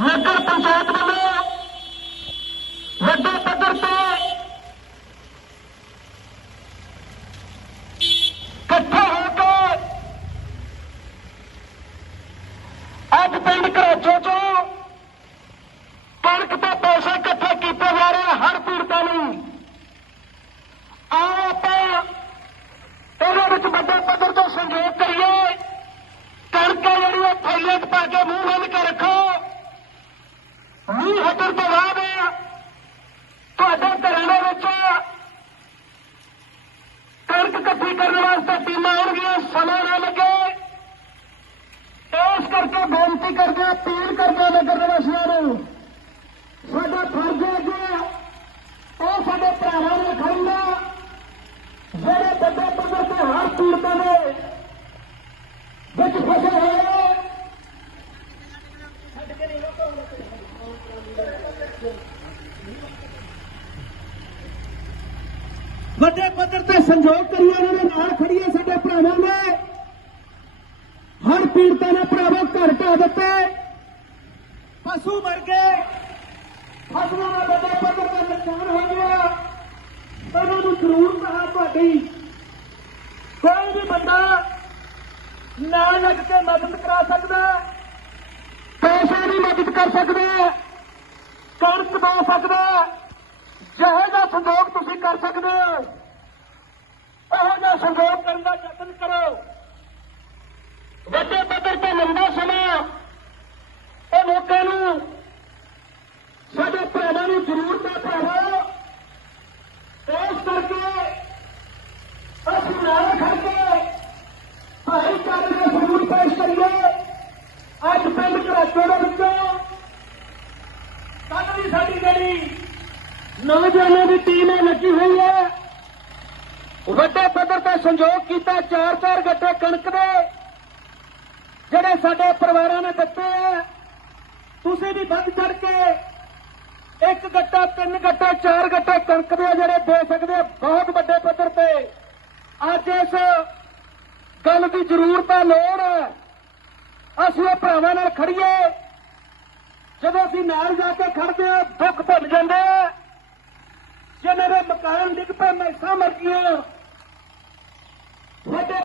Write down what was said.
नगर पंचायत बढ़िया ਉਹ ਭਰਾਵਾਂ ਨੂੰ ਖੜਨਾ ਜਿਹੜੇ ਵੱਡੇ ਪੱਧਰ ਤੇ ਹਰ ਪੀੜਤਾਂ ਦੇ ਵਿੱਚ ਫਸੇ ਹੋਏ ਵੱਡੇ ਪੱਧਰ ਤੇ ਸੰਯੋਗ ਕਰੀਏ ਉਹਨਾਂ ਦੇ ਨਾਲ ਖੜੀਏ ਸਾਡੇ ਭਰਾਵਾਂ ਦੇ ਹਰ ਪੀੜਤਾਂ ਨੇ ਭਰਾਵੋ ਘਰ ਢਾ ਦਿੱਤੇ। ਪਸ਼ੂ ਮਰ ਗਏ। ਫਸਲਾਂ ਦਾ ਵੱਡੇ ਪੱਧਰ ਤੇ ਨੁਕਸਾਨ ਹੋ ਗਿਆ ਜ਼ਰੂਰਤ ਹੈ ਤੁਹਾਡੀ ਕੋਈ ਵੀ ਬੰਦਾ ਨਾਲ ਲੱਗ ਕੇ ਮਦਦ ਕਰਾ ਸਕਦਾ ਪੈਸੇ ਦੀ ਮਦਦ ਕਰ ਸਕਦਾ ਹੈ। ਕਣਕ ਦੇ ਸਕਦਾ ਹੈ। ਜਿਹੋ ਜਿਹਾ ਸੰਯੋਗ ਤੁਸੀਂ ਕਰ ਸਕਦੇ ਹੋ, ਉਹੋ ਜਿਹਾ ਸੰਯੋਗ ਕਰਨ ਦਾ ਯਤਨ ਕਰੋ ਵੱਡੇ ਪੱਧਰ ਤੇ ਲੰਬਾ ਸਮਾਂ ਇਹ ਲੋਕਾਂ ਨੂੰ ਸਾਡੇ ਭਰਾਵਾਂ ਨੂੰ ਜ਼ਰੂਰਤ ਹੈ ਭਰਾਵੋ ਇਸ ਕਰਕੇ ਅਸੀਂ ਨਾਲ ਖੜ ਕੇ ਭਾਈਚਾਰੇ ਦਾ ਸਬੂਤ ਪੇਸ਼ ਕਰੀਏ ਅੱਜ ਪਿੰਡ ਘਰਾਚੋ ਦੇ ਵਿੱਚੋਂ ਕੱਲ ਵੀ ਸਾਡੀ ਜਿਹੜੀ ਨੌਜਵਾਨਾਂ ਦੀ ਟੀਮ ਹੈ ਲੱਗੀ ਹੋਈ ਹੈ। ਵੱਡੇ ਪੱਧਰ ਤੇ ਸੰਯੋਗ ਕੀਤਾ ਚਾਰ ਚਾਰ ਗੱਟੇ ਕਣਕ ਦੇ। ਜਿਹੜੇ ਸਾਡੇ ਪਰਿਵਾਰਾਂ ਨੇ ਦਿੱਤੇ ਆ। ਤੁਸੀਂ ਵੀ ਵੱਧ ਚੜ ਕੇ ਇੱਕ ਗੱਟਾ, ਤਿੰਨ ਗੱਟੇ, ਚਾਰ ਗੱਟੇ ਕਣਕ ਦੇ ਜਿਹੜੇ ਦੇ ਸਕਦੇ ਬਹੁਤ ਵੱਡੇ ਪੱਧਰ ਤੇ। ਅੱਜ ਇਸ ਗੱਲ ਦੀ ਜ਼ਰੂਰਤ ਹੈ ਲੋੜ ਹੈ ਅਸੀਂ ਉਹ ਭਰਾਵਾਂ ਨਾਲ ਖੜੀਏ ਅਸੀਂ ਨਾਲ ਜਾ ਕੇ ਖੜਦੇ ਆ ਦੁੱਖ ਭੁੱਲ ਜਾਂਦੇ ਆ ਜਿਨ੍ਹਾਂ ਦੇ ਮਕਾਨ ਡਿੱਗ ਪਏ ਮੈਸਾਂ ਮਰ ਗਈਆਂ ਵੱਡੇ